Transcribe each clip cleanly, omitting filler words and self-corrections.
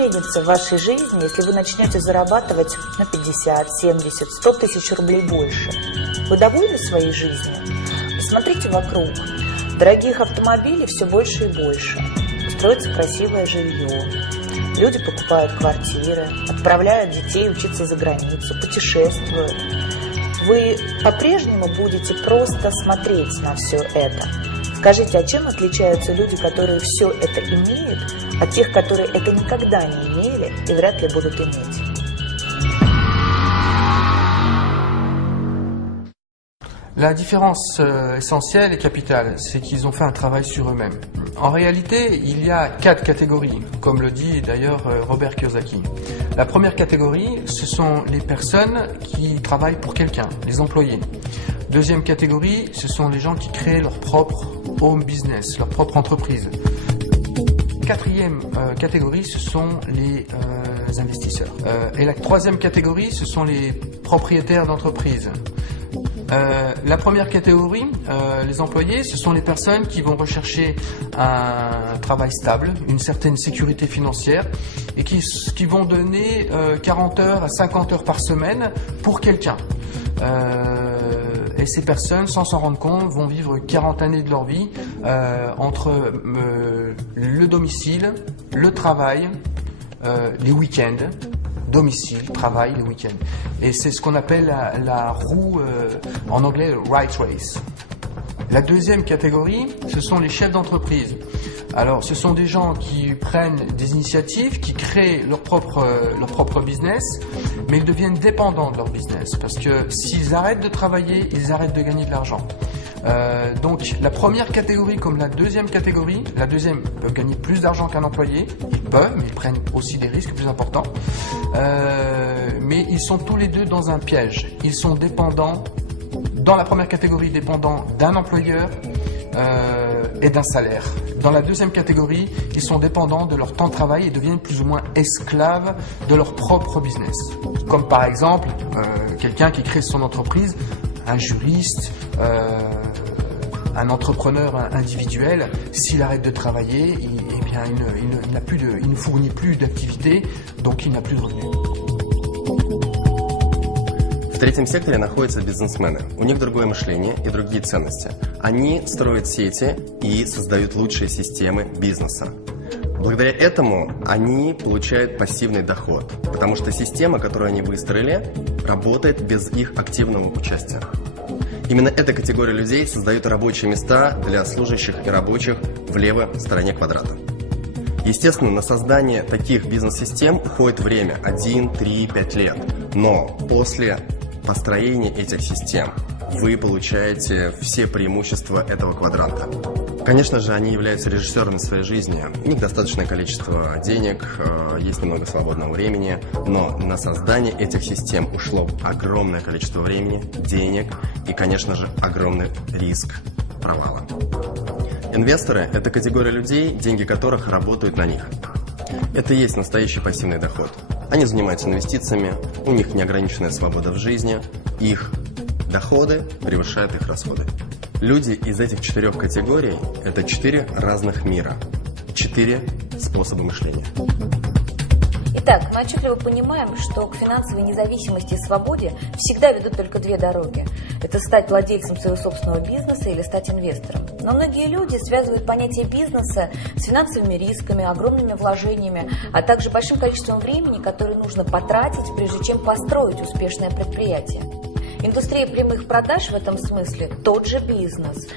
изменится в вашей жизни, если вы начнете зарабатывать на 50, 70, 100 тысяч рублей больше? Вы довольны своей жизнью? Посмотрите вокруг. Дорогих автомобилей все больше и больше. Строится красивое жилье. Люди покупают квартиры, отправляют детей учиться за границу, путешествуют. Вы по-прежнему будете просто смотреть на все это. Скажите, а чем отличаются люди, которые все это имеют, от тех, которые это никогда не имели и вряд ли будут иметь? La différence essentielle et capitale, c'est qu'ils ont fait un travail sur eux-mêmes. En réalité, il y a 4 catégories, comme le dit d'ailleurs Robert Kiyosaki. La première catégorie, ce sont les personnes qui travaillent pour quelqu'un, les employés. Deuxième catégorie, ce sont les gens qui créent leur propre home business, leur propre entreprise. Quatrième catégorie, ce sont les investisseurs. Et la troisième catégorie, ce sont les propriétaires d'entreprises. La première catégorie, les employés, ce sont les personnes qui vont rechercher un travail stable, une certaine sécurité financière et qui vont donner 40 heures à 50 heures par semaine pour quelqu'un. Et ces personnes, sans s'en rendre compte, vont vivre 40 années de leur vie entre le domicile, le travail, les week-ends. Domicile, travail, les week-ends. Et c'est ce qu'on appelle la roue, en anglais, right race. La deuxième catégorie, ce sont les chefs d'entreprise. Alors, ce sont des gens qui prennent des initiatives, qui créent leur propre business, mais ils deviennent dépendants de leur business. Parce que s'ils arrêtent de travailler, ils arrêtent de gagner de l'argent. Donc la première catégorie comme la deuxième catégorie, la deuxième peut gagner plus d'argent qu'un employé, ils peuvent, mais ils prennent aussi des risques plus importants, mais ils sont tous les deux dans un piège. Ils sont dépendants, dans la première catégorie, dépendants d'un employeur et d'un salaire. Dans la deuxième catégorie, ils sont dépendants de leur temps de travail et deviennent plus ou moins esclaves de leur propre business. Comme par exemple, quelqu'un qui crée son entreprise, un juriste, un entrepreneur individuel, s'il arrête de travailler, il ne fournit plus d'activité, donc il n'a plus de revenus. В третьем секторе находятся бизнесмены. У них другое мышление и другие ценности. Они строят сети и создают лучшие системы бизнеса. Благодаря этому они получают пассивный доход, потому что система, которую они выстроили, работает без их активного участия. Именно эта категория людей создает рабочие места для служащих и рабочих в левой стороне квадрата. Естественно, на создание таких бизнес-систем уходит время 1, 3, 5 лет. Но после построения этих систем вы получаете все преимущества этого квадранта. Конечно же, они являются режиссерами своей жизни. У них достаточное количество денег, есть немного свободного времени, но на создание этих систем ушло огромное количество времени, денег и, конечно же, огромный риск провала. Инвесторы – это категория людей, деньги которых работают на них. Это и есть настоящий пассивный доход. Они занимаются инвестициями, у них неограниченная свобода в жизни, их доходы превышают их расходы. Люди из этих 4 категорий – это 4 разных мира, 4 способа мышления. Итак, мы отчетливо понимаем, что к финансовой независимости и свободе всегда ведут только 2 дороги. Это стать владельцем своего собственного бизнеса или стать инвестором. Но многие люди связывают понятие бизнеса с финансовыми рисками, огромными вложениями, а также большим количеством времени, которое нужно потратить, прежде чем построить успешное предприятие. Индустрия прямых продаж в этом смысле тот же бизнес,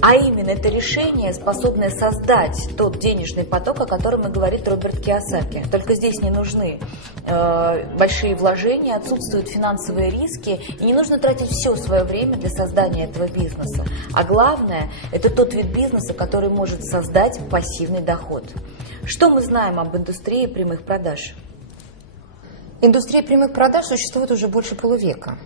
а именно это решение, способное создать тот денежный поток, о котором и говорит Роберт Кийосаки. Только здесь не нужны большие вложения, отсутствуют финансовые риски, и не нужно тратить все свое время для создания этого бизнеса. А главное, это тот вид бизнеса, который может создать пассивный доход. Что мы знаем об индустрии прямых продаж? Индустрия прямых продаж существует уже больше полувека.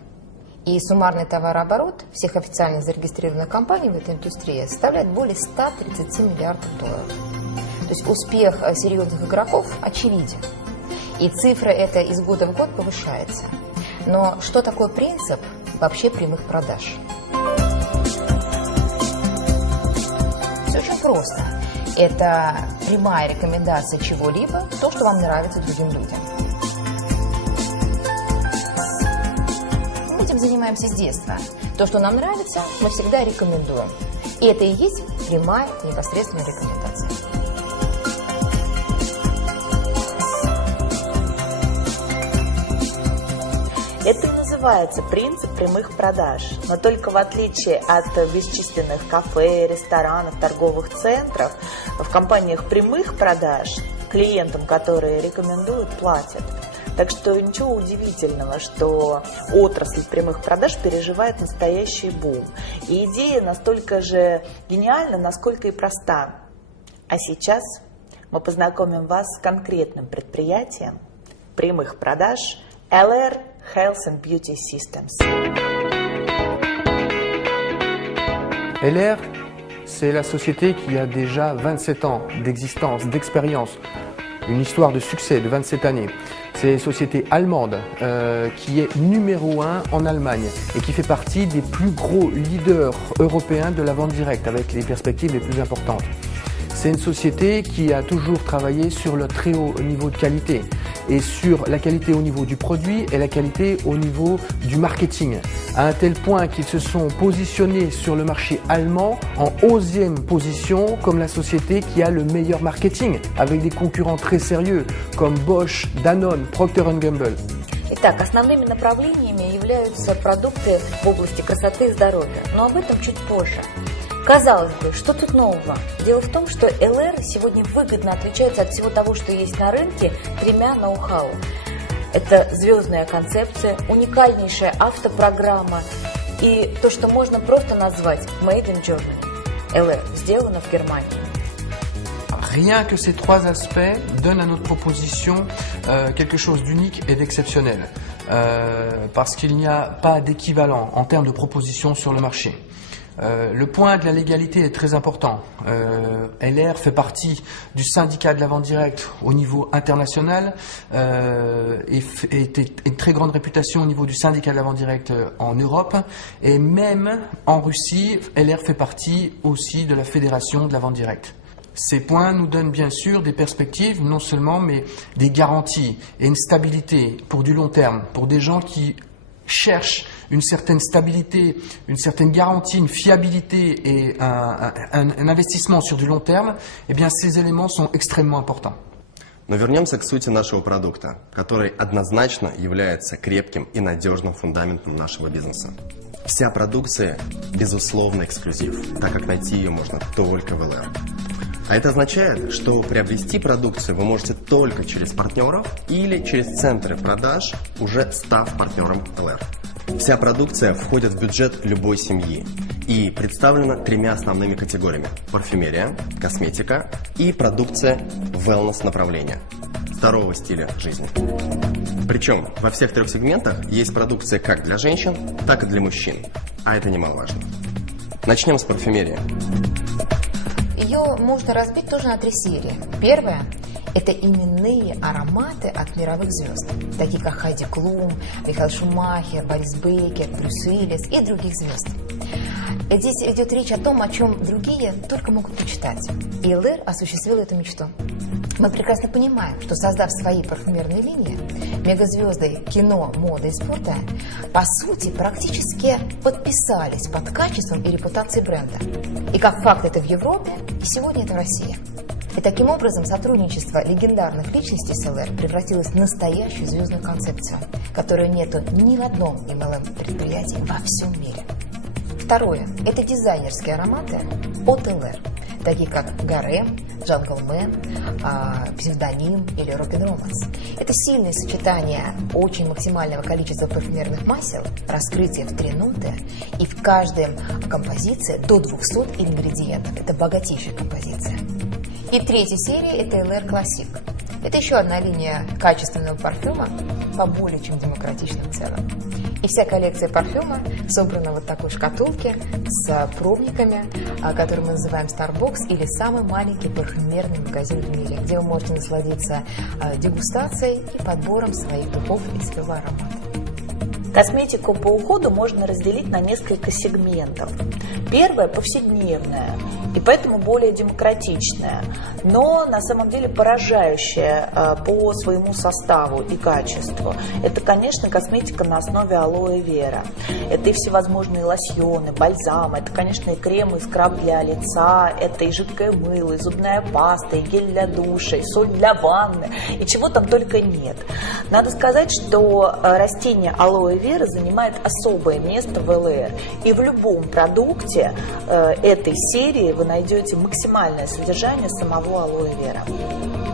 И суммарный товарооборот всех официально зарегистрированных компаний в этой индустрии составляет более 130 миллиардов долларов. То есть успех серьезных игроков очевиден. И цифра эта из года в год повышается. Но что такое принцип вообще прямых продаж? Все очень просто. Это прямая рекомендация чего-либо, то, что вам нравится другим людям. Мы этим занимаемся с детства. То, что нам нравится, мы всегда рекомендуем. И это и есть прямая непосредственная рекомендация. Это и называется принцип прямых продаж. Но только в отличие от бесчисленных кафе, ресторанов, торговых центров, в компаниях прямых продаж клиентам, которые рекомендуют, платят. Так что ничего удивительного, что отрасль прямых продаж переживает настоящий бум. И идея настолько же гениальна, насколько и проста. А сейчас мы познакомим вас с конкретным предприятием прямых продаж LR Health and Beauty Systems. LR, c'est la société qui a déjà 27 ans d'existence, d'expérience, une histoire de succès de 27 années. C'est une société allemande qui est numéro 1 en Allemagne et qui fait partie des plus gros leaders européens de la vente directe avec les perspectives les plus importantes. C'est une société qui a toujours travaillé sur le très haut niveau de qualité et sur la qualité au niveau du produit et la qualité au niveau du marketing, à un tel point qu'ils se sont positionnés sur le marché allemand en 11e position comme la société qui a le meilleur marketing, avec des concurrents très sérieux comme Bosch, Danone, Procter & Gamble. Итак, основными направлениями являются продукты в области красоты и здоровья, но об этом чуть позже. Казалось бы, что тут нового? Дело в том, что LR сегодня выгодно отличается от всего того, что есть на рынке, тремя ноу-хау. Это звездная концепция, уникальнейшая автопрограмма и то, что можно просто назвать Made in Germany. LR сделано в Германии. Rien que ces trois aspects donnent à notre proposition quelque chose d'unique et d'exceptionnel, parce qu'il n'y a pas d'équivalent en termes de proposition sur le marché. Le point de la légalité est très important. LR fait partie du syndicat de la vente directe au niveau international et une très grande réputation au niveau du syndicat de la vente directe en Europe, et même en Russie, LR fait partie aussi de la fédération de la vente directe. Ces points nous donnent bien sûr des perspectives, non seulement, mais des garanties et une stabilité pour du long terme, pour des gens qui cherchent une certaine stabilité, une certaine garantie, une fiabilité et un investissement sur du long terme. Eh bien, ces éléments sont extrêmement importants. Но вернемся к сути нашего продукта, который однозначно является крепким и надежным фундаментом нашего бизнеса. Вся продукция безусловно эксклюзив, так как найти ее можно только в LR. А это означает, что приобрести продукцию вы можете только через партнеров или через центры продаж, уже став партнером LR. Вся продукция входит в бюджет любой семьи и представлена тремя основными категориями: парфюмерия, косметика и продукция wellness направления, здорового стиля жизни. Причем во всех трех сегментах есть продукция как для женщин, так и для мужчин, а это немаловажно. Начнем с парфюмерии. Ее можно разбить тоже на три серии. Первая – это именные ароматы от мировых звезд, такие как Хайди Клум, Михаэль Шумахер, Борис Бейкер, Брюс Уиллис и других звезд. Здесь идет речь о том, о чем другие только могут мечтать. И LR осуществил эту мечту. Мы прекрасно понимаем, что, создав свои парфюмерные линии, мегазвезды кино, моды и спорта, по сути, практически подписались под качеством и репутацией бренда. И как факт это в Европе, и сегодня это в России. И таким образом сотрудничество легендарных личностей с LR превратилось в настоящую звездную концепцию, которой нету ни в одном MLM-предприятии во всем мире. Второе – это дизайнерские ароматы от LR, такие как Гарем, Джанглмен, Псевдоним или Робин Романс. Это сильное сочетание очень максимального количества парфюмерных масел, раскрытие в 3 ноты, и в каждой композиции до 200 ингредиентов. Это богатейшая композиция. И третья серия – это LR Classic. Это еще одна линия качественного парфюма по более чем демократичным ценам. И вся коллекция парфюма собрана в вот такой шкатулке с пробниками, которые мы называем Starbucks, или самый маленький парфюмерный магазин в мире, где вы можете насладиться дегустацией и подбором своих духов и своего аромата. Косметику по уходу можно разделить на несколько сегментов. Первое – повседневная, и поэтому более демократичная, но на самом деле поражающая по своему составу и качеству. Это, конечно, косметика на основе алоэ вера. Это и всевозможные лосьоны, бальзамы, это, конечно, и крем, и скраб для лица, это и жидкое мыло, и зубная паста, и гель для душа, и соль для ванны, и чего там только нет. Надо сказать, что растение алоэ вера занимает особое место в ЛР, и в любом продукте этой серии вы найдете максимальное содержание самого алоэ вера.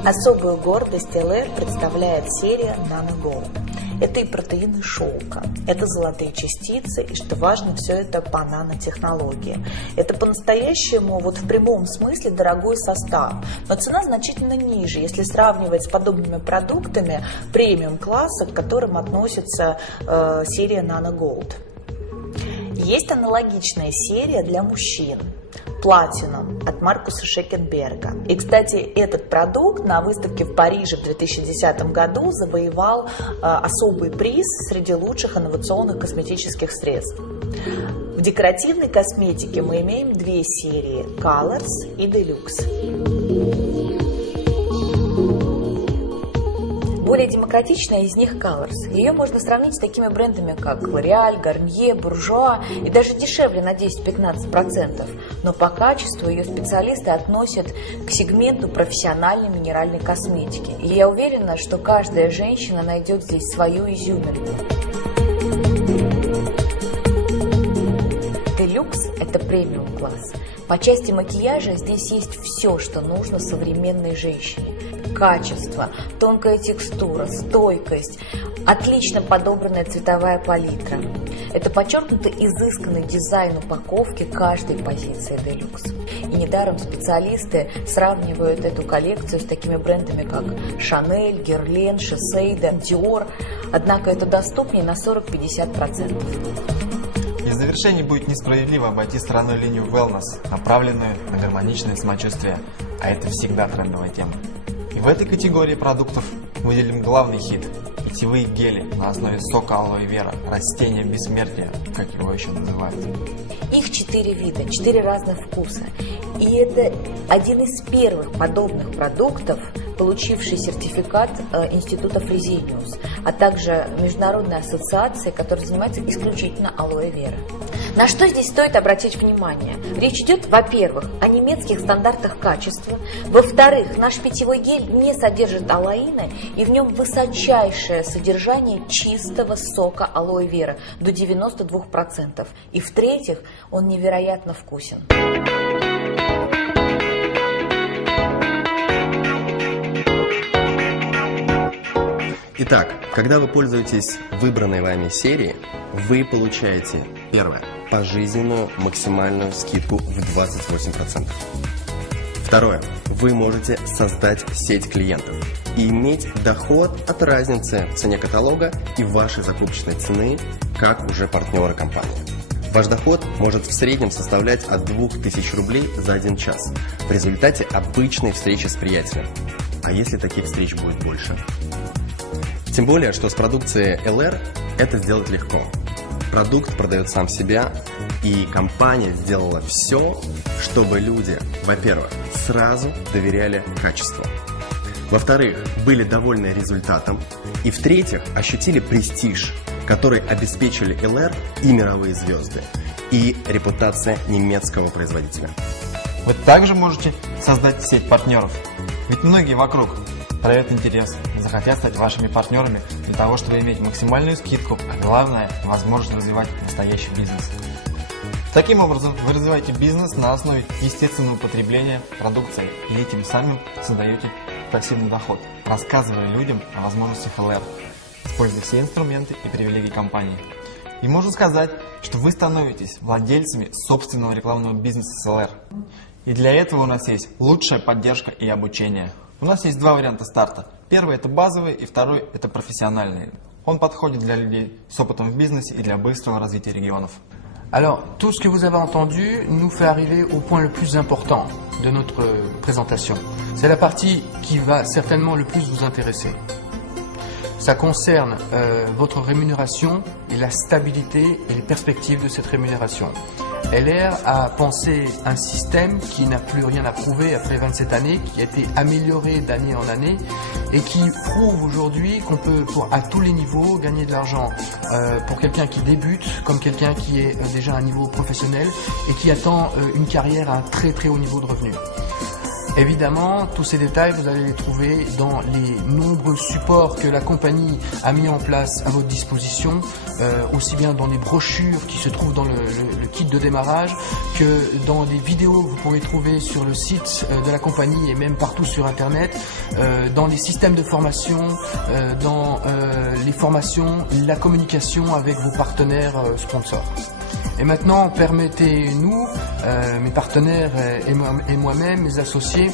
Особую гордость ЛР представляет серия Nano Gold. Это и протеины шелка, это золотые частицы, и, что важно, все это по нанотехнологии. Это по-настоящему, вот в прямом смысле, дорогой состав, но цена значительно ниже, если сравнивать с подобными продуктами премиум-класса, к которым относится серия Nano Gold. Есть аналогичная серия для мужчин. Platinum от Маркуса Шекенберга. И, кстати, этот продукт на выставке в Париже в 2010 году завоевал особый приз среди лучших инновационных косметических средств. В декоративной косметике мы имеем две серии – Colors и Deluxe. Более демократичная из них Colors. Ее можно сравнить с такими брендами, как L'Oréal, Garnier, Bourjois и даже дешевле на 10-15%. Но по качеству ее специалисты относят к сегменту профессиональной минеральной косметики. И я уверена, что каждая женщина найдет здесь свою изюминку. Deluxe – это премиум-класс. По части макияжа здесь есть все, что нужно современной женщине. Качество, тонкая текстура, стойкость, отлично подобранная цветовая палитра. Это подчеркнуто изысканный дизайн упаковки каждой позиции Deluxe. И недаром специалисты сравнивают эту коллекцию с такими брендами, как Chanel, Guerlain, Shiseido, Dior. Однако это доступнее на 40-50%. И в завершении будет несправедливо обойти стороной линию Wellness, направленную на гармоничное самочувствие, а это всегда трендовая тема. И в этой категории продуктов выделим главный хит – питьевые гели на основе сока алоэ вера, растения бессмертия, как его еще называют. Их 4 вида, 4 разных вкуса. И это один из первых подобных продуктов, получивший сертификат Института Fresenius, а также Международной ассоциации, которая занимается исключительно алоэ вера. На что здесь стоит обратить внимание? Речь идет, во-первых, о немецких стандартах качества, во-вторых, наш питьевой гель не содержит алоина, и в нем высочайшее содержание чистого сока алоэ вера до 92%, и в-третьих, он невероятно вкусен. Итак, когда вы пользуетесь выбранной вами серией, вы получаете, первое, пожизненную максимальную скидку в 28%. Второе, вы можете создать сеть клиентов и иметь доход от разницы в цене каталога и вашей закупочной цены, как уже партнеры компании. Ваш доход может в среднем составлять от 2000 рублей за 1 час в результате обычной встречи с приятелем. А если таких встреч будет больше? Тем более, что с продукцией ЛР это сделать легко. Продукт продает сам себя, и компания сделала все, чтобы люди, во-первых, сразу доверяли качеству, во-вторых, были довольны результатом, и в-третьих, ощутили престиж, который обеспечили ЛР и мировые звезды, и репутация немецкого производителя. Вы также можете создать сеть партнеров, ведь многие вокруг проявят интерес, захотят стать вашими партнерами для того, чтобы иметь максимальную скидку, а главное – возможность развивать настоящий бизнес. Таким образом, вы развиваете бизнес на основе естественного потребления продукции и этим самым создаете пассивный доход, рассказывая людям о возможностях ЛР, используя все инструменты и привилегии компании. И можно сказать, что вы становитесь владельцами собственного рекламного бизнеса с ЛР. И для этого у нас есть лучшая поддержка и обучение. У нас есть два варианта старта. Первый – это базовый, и второй – это профессиональный. Он подходит для людей с опытом в бизнесе и для быстрого развития регионов. Alors, tout ce que vous avez entendu nous fait arriver au point le plus important de notre présentation. C'est la partie qui va certainement le plus vous intéresser. ça concerne votre rémunération et la stabilité et les perspectives de cette rémunération. LR a pensé un système qui n'a plus rien à prouver après 27 années, qui a été amélioré d'année en année et qui prouve aujourd'hui qu'on peut, à tous les niveaux, gagner de l'argent pour quelqu'un qui débute comme quelqu'un qui est déjà à un niveau professionnel et qui attend une carrière à un très très haut niveau de revenus. Évidemment, tous ces détails, vous allez les trouver dans les nombreux supports que la compagnie a mis en place à votre disposition, aussi bien dans les brochures qui se trouvent dans le kit de démarrage que dans des vidéos que vous pourrez trouver sur le site de la compagnie et même partout sur Internet, dans les systèmes de formation, dans les formations, la communication avec vos partenaires sponsors. Et maintenant, permettez-nous, mes partenaires et moi-même, mes associés,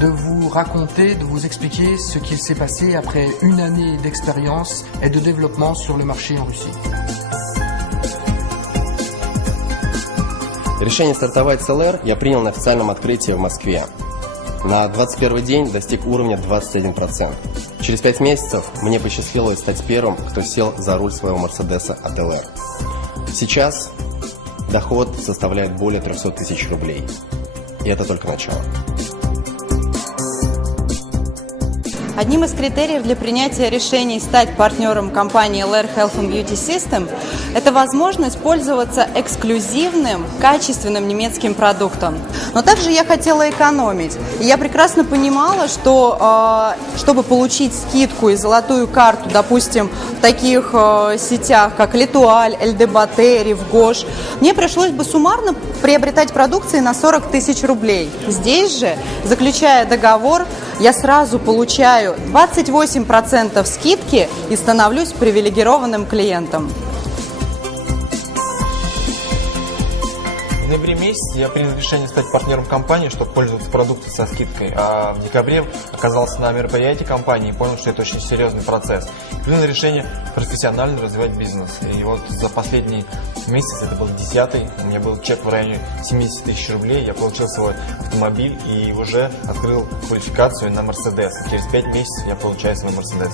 de vous raconter, de vous expliquer ce qu'il s'est passé après une année d'expérience et de développement sur le marché en Russie. Решение стартовать с LR я принял на официальном открытии в Москве. На 21 день достиг уровня 21%. Через 5 месяцев мне посчастливилось стать первым, кто сел за руль своего Мерседеса от LR. Сейчас доход составляет более 300 тысяч рублей. И это только начало. Одним из критериев для принятия решений стать партнером компании LR Health and Beauty System – это возможность пользоваться эксклюзивным, качественным немецким продуктом. Но также я хотела экономить. И я прекрасно понимала, что чтобы получить скидку и золотую карту, допустим, в таких сетях, как Летуаль, ЛДБАТ, Ривгош, мне пришлось бы суммарно приобретать продукции на 40 тысяч рублей. Здесь же, заключая договор, я сразу получаю 28% скидки и становлюсь привилегированным клиентом. В ноябре месяце я принял решение стать партнером компании, чтобы пользоваться продукцией со скидкой. А в декабре оказался на мероприятии компании и понял, что это очень серьезный процесс. Принял решение профессионально развивать бизнес. И вот за последний месяц, это был 10-й, у меня был чек в районе 70 тысяч рублей. Я получил свой автомобиль и уже открыл квалификацию на Мерседес. Через 5 месяцев я получаю свой Мерседес.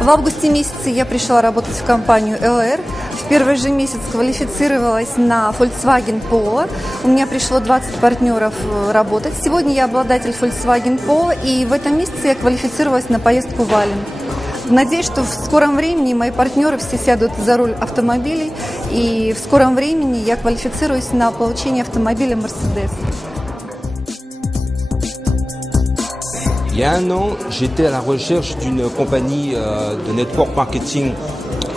В августе месяце я пришла работать в компанию LR. В первый же месяц квалифицировалась на Volkswagen Polo. У меня пришло 20 партнеров работать. Сегодня я обладатель Volkswagen Polo, и в этом месяце я квалифицировалась на поездку в Ален. Надеюсь, что в скором времени мои партнеры все сядут за руль автомобилей, и в скором времени я квалифицируюсь на получение автомобиля Mercedes. Il y a un an, j'étais à la recherche d'une compagnie de network marketing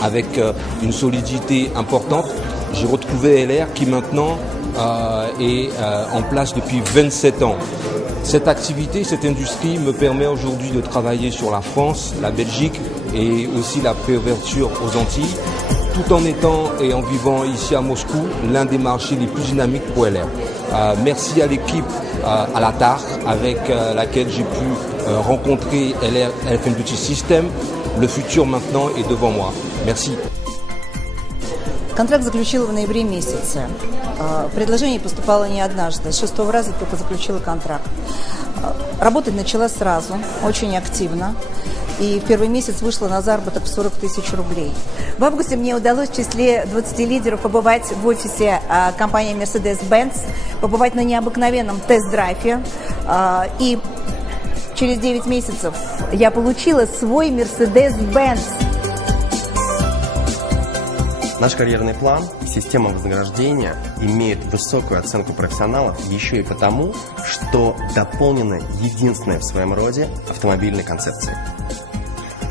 avec une solidité importante. J'ai retrouvé LR qui maintenant est en place depuis 27 ans. Cette activité, cette industrie me permet aujourd'hui de travailler sur la France, la Belgique et aussi la préouverture aux Antilles, tout en étant et en vivant ici à Moscou, l'un des marchés les plus dynamiques pour LR. Merci à l'équipe à la TAR avec laquelle j'ai pu rencontrer LR Health and Beauty System. Le futur maintenant est devant moi. Merci. Контракт заключила в ноябре месяце. Предложение поступало не однажды. С 6-го раза только заключила контракт. Работать начала сразу, очень активно. И в первый месяц вышла на заработок в 40 тысяч рублей. В августе мне удалось в числе 20 лидеров побывать в офисе компании Mercedes-Benz, побывать на необыкновенном тест-драйве. И через 9 месяцев я получила свой Mercedes-Benz. Наш карьерный план и система вознаграждения имеют высокую оценку профессионалов еще и потому, что дополнены единственной в своем роде автомобильной концепцией.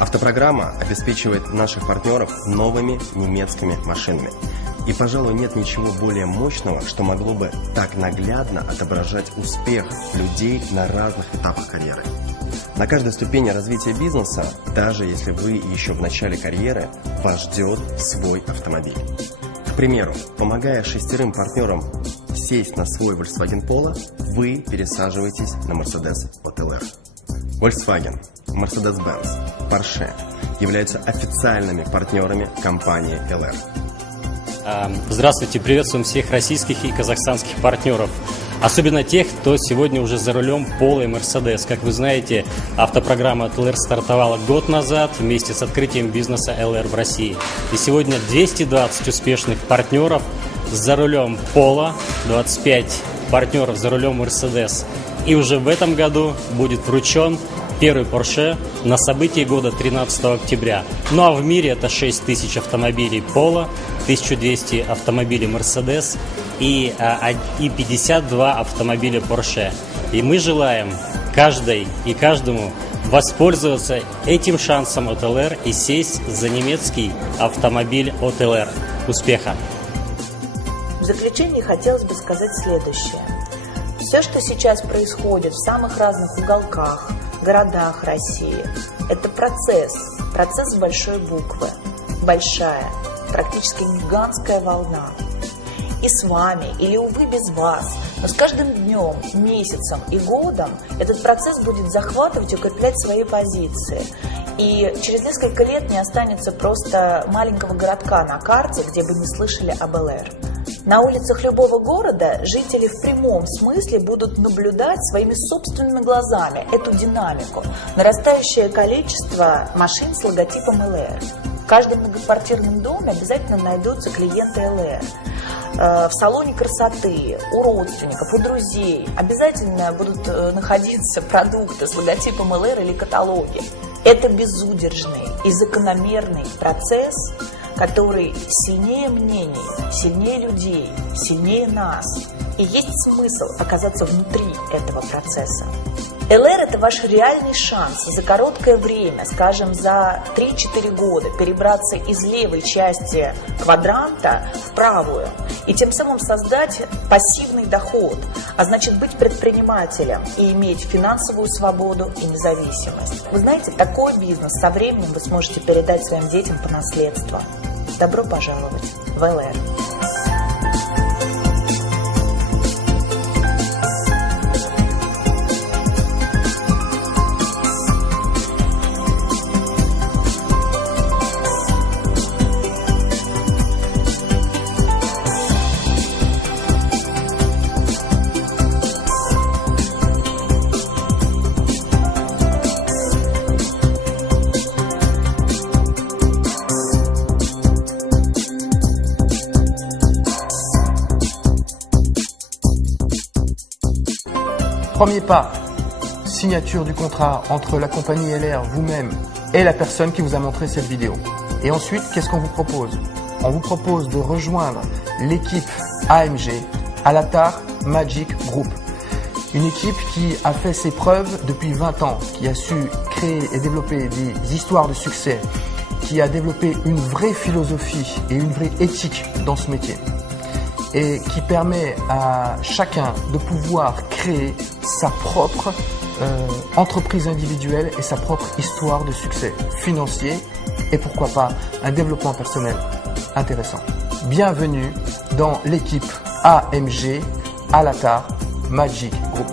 Автопрограмма обеспечивает наших партнеров новыми немецкими машинами. И, пожалуй, нет ничего более мощного, что могло бы так наглядно отображать успех людей на разных этапах карьеры. На каждой ступени развития бизнеса, даже если вы еще в начале карьеры, вас ждет свой автомобиль. К примеру, помогая 6 партнерам сесть на свой Volkswagen Polo, вы пересаживаетесь на Mercedes от LR. Volkswagen, Mercedes-Benz, Porsche являются официальными партнерами компании LR. Здравствуйте, приветствуем всех российских и казахстанских партнеров. Особенно тех, кто сегодня уже за рулем Polo и Mercedes. Как вы знаете, автопрограмма от LR стартовала год назад вместе с открытием бизнеса LR в России. И сегодня 220 успешных партнеров за рулем Polo, 25 партнеров за рулем Mercedes. И уже в этом году будет вручен первый Porsche на событии года 13 октября. Ну а в мире это 6000 автомобилей Polo, 1200 автомобилей Mercedes и 52 автомобиля Porsche. И мы желаем каждой и каждому воспользоваться этим шансом от LR и сесть за немецкий автомобиль от LR. Успеха! В заключение хотелось бы сказать следующее. Все, что сейчас происходит в самых разных уголках, городах России, это процесс с большой буквы, большая, практически гигантская волна. И с вами, или, увы, без вас, но с каждым днем, месяцем и годом этот процесс будет захватывать и укреплять свои позиции. И через несколько лет не останется просто маленького городка на карте, где бы не слышали об ЛР. На улицах любого города жители в прямом смысле будут наблюдать своими собственными глазами эту динамику, нарастающее количество машин с логотипом ЛР. В каждом многоквартирном доме обязательно найдутся клиенты ЛР. В салоне красоты, у родственников, у друзей обязательно будут находиться продукты с логотипом ЛР или каталоги. Это безудержный и закономерный процесс, который сильнее мнений, сильнее людей, сильнее нас. И есть смысл оказаться внутри этого процесса. ЛР – это ваш реальный шанс за короткое время, скажем, за 3-4 года, перебраться из левой части квадранта в правую и тем самым создать пассивный доход, а значит быть предпринимателем и иметь финансовую свободу и независимость. Вы знаете, такой бизнес со временем вы сможете передать своим детям по наследству. Добро пожаловать в ЛР. Premier pas, signature du contrat entre la compagnie LR, vous-même et la personne qui vous a montré cette vidéo. Et ensuite, qu'est-ce qu'on vous propose? On vous propose de rejoindre l'équipe AMG, Alatar Magic Group. Une équipe qui a fait ses preuves depuis 20 ans, qui a su créer et développer des histoires de succès, qui a développé une vraie philosophie et une vraie éthique dans ce métier. Et qui permet à chacun de pouvoir créer sa propre entreprise individuelle et sa propre histoire de succès financier et pourquoi pas un développement personnel intéressant. Bienvenue dans l'équipe AMG Alatar Magic Group.